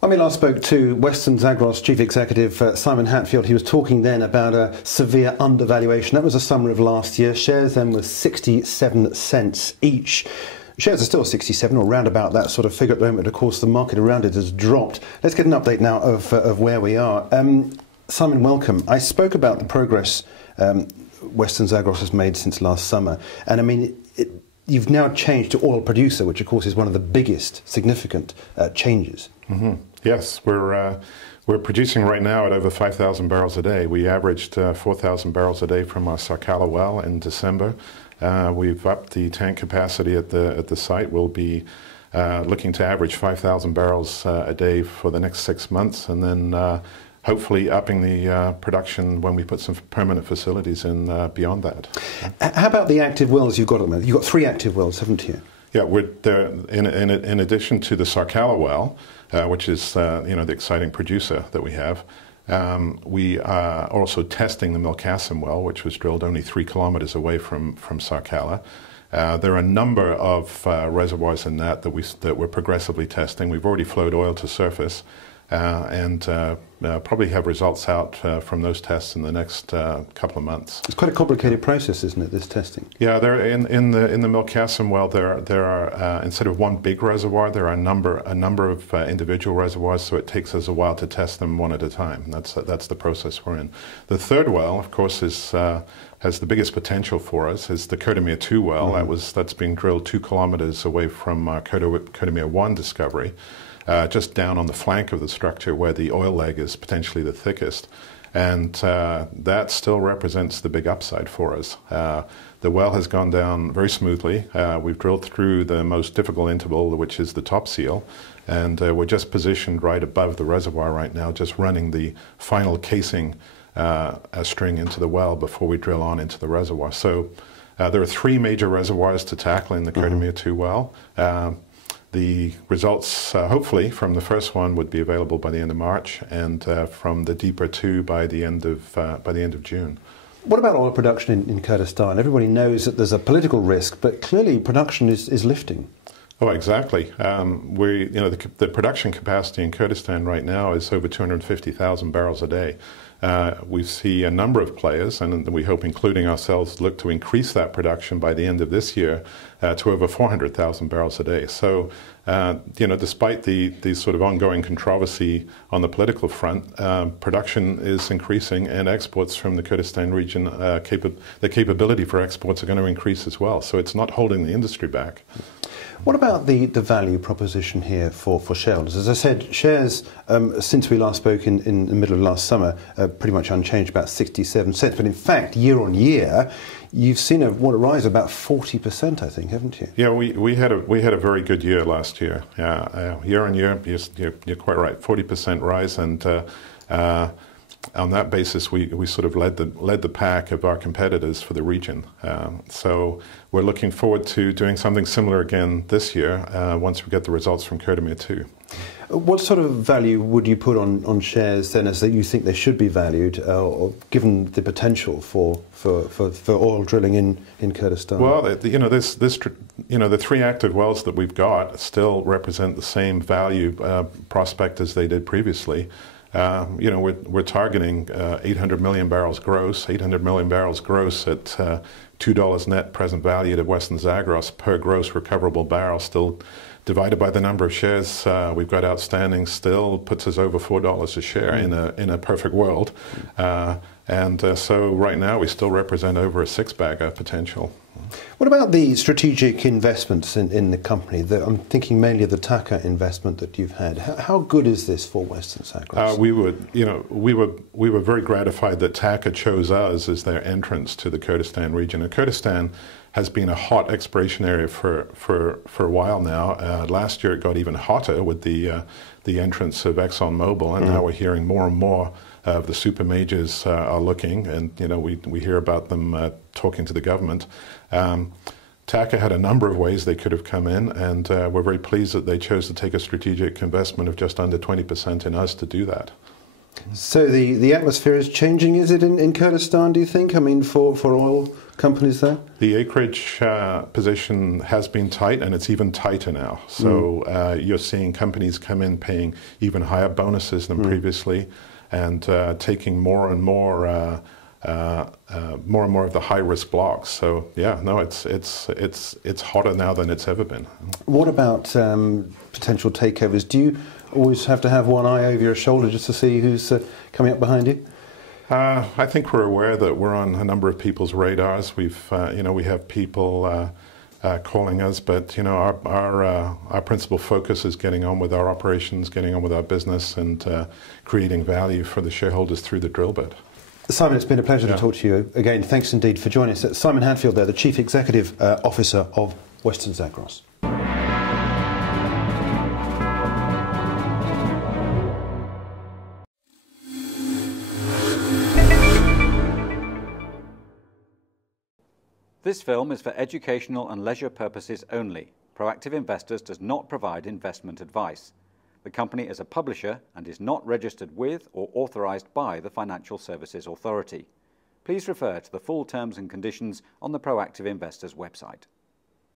When we last spoke to WesternZagros Chief Executive Simon Hatfield, he was talking then about a severe undervaluation. That was the summer of last year. Shares then were 67 cents each. Shares are still 67 or round about that sort of figure at the moment. Of course, the market around it has dropped. Let's get an update now of where we are. Simon, welcome. I spoke about the progress WesternZagros has made since last summer. And I mean, you've now changed to oil producer, which of course is one of the biggest significant changes. Mm-hmm. Yes, we're producing right now at over 5,000 barrels a day. We averaged 4,000 barrels a day from our Sarkala well in December. We've upped the tank capacity at the site. We'll be looking to average 5,000 barrels a day for the next 6 months, and then hopefully upping the production when we put some permanent facilities in beyond that. How about the active wells you've got at the moment? You've got 3 active wells, haven't you? Yeah, in addition to the Sarkala well, which is the exciting producer that we have, we are also testing the Milkassim well, which was drilled only 3 kilometers away from Sarkala. There are a number of reservoirs in that we're progressively testing. We've already flowed oil to surface, and probably have results out from those tests in the next couple of months. It's quite a complicated process, isn't it, this testing? Yeah, there in the Milkassim well, there are instead of one big reservoir, there are a number of individual reservoirs. So it takes us a while to test them one at a time. And that's the process we're in. The third well, of course, has the biggest potential for us, is the Kurdistan well. Mm-hmm. That's being drilled 2 kilometers away from our Kurdistan-1 discovery. Just down on the flank of the structure where the oil leg is potentially the thickest. And that still represents the big upside for us. The well has gone down very smoothly. We've drilled through the most difficult interval, which is the top seal. And we're just positioned right above the reservoir right now, just running the final casing string into the well before we drill on into the reservoir. So there are 3 major reservoirs to tackle in the Kurdistan well. The results, hopefully, from the first one would be available by the end of March, and from the deeper 2 by the end of June. What about oil production in Kurdistan? Everybody knows that there's a political risk, but clearly production is lifting. Oh, exactly. The production capacity in Kurdistan right now is over 250,000 barrels a day. We see a number of players, and we hope, including ourselves, look to increase that production by the end of this year to over 400,000 barrels a day. So, despite the sort of ongoing controversy on the political front, production is increasing, and exports from the Kurdistan region, the capability for exports are going to increase as well. So it's not holding the industry back. What about the value proposition here for shareholders? As I said, shares, since we last spoke in the middle of last summer, pretty much unchanged, about 67 cents. But in fact, year on year, you've seen a rise of about 40%, I think, haven't you? Yeah, we had a very good year last year. Year on year, you're quite right, 40% rise, and on that basis, we sort of led the pack of our competitors for the region. So we're looking forward to doing something similar again this year once we get the results from Kurdistan 2. What sort of value would you put on shares then, as that you think they should be valued, or given the potential for oil drilling in Kurdistan? Well, the 3 active wells that we've got still represent the same value prospect as they did previously. We're targeting 800 million barrels gross, 800 million barrels gross at $2 net present value to WesternZagros per gross recoverable barrel, still divided by the number of shares we've got outstanding, still puts us over $4 a share in a perfect world. So right now we still represent over a 6-bagger potential. What about the strategic investments in the company? I'm thinking mainly of the TAQA investment that you've had. How good is this for WesternZagros? We were very gratified that TAQA chose us as their entrance to the Kurdistan region. And Kurdistan has been a hot exploration area for a while now. Last year it got even hotter with the entrance of ExxonMobil, and now we're hearing more and more of the super majors are looking, and we hear about them talking to the government. TAQA had a number of ways they could have come in, and we're very pleased that they chose to take a strategic investment of just under 20% in us to do that. So the atmosphere is changing, is it, in Kurdistan, do you think? I mean, for oil companies there? The acreage position has been tight, and it's even tighter now. So you're seeing companies come in paying even higher bonuses than previously, and taking more and more of the high-risk blocks. So yeah, no, it's hotter now than it's ever been. What about potential takeovers? Do you always have to have one eye over your shoulder just to see who's coming up behind you? I think we're aware that we're on a number of people's radars. We have people calling us, but our principal focus is getting on with our operations, getting on with our business, and creating value for the shareholders through the drill bit. Simon, it's been a pleasure to talk to you again. Thanks indeed for joining us. Simon Hatfield there, the Chief Executive Officer of WesternZagros. This film is for educational and leisure purposes only. Proactive Investors does not provide investment advice. The company is a publisher and is not registered with or authorized by the Financial Services Authority. Please refer to the full terms and conditions on the Proactive Investors website.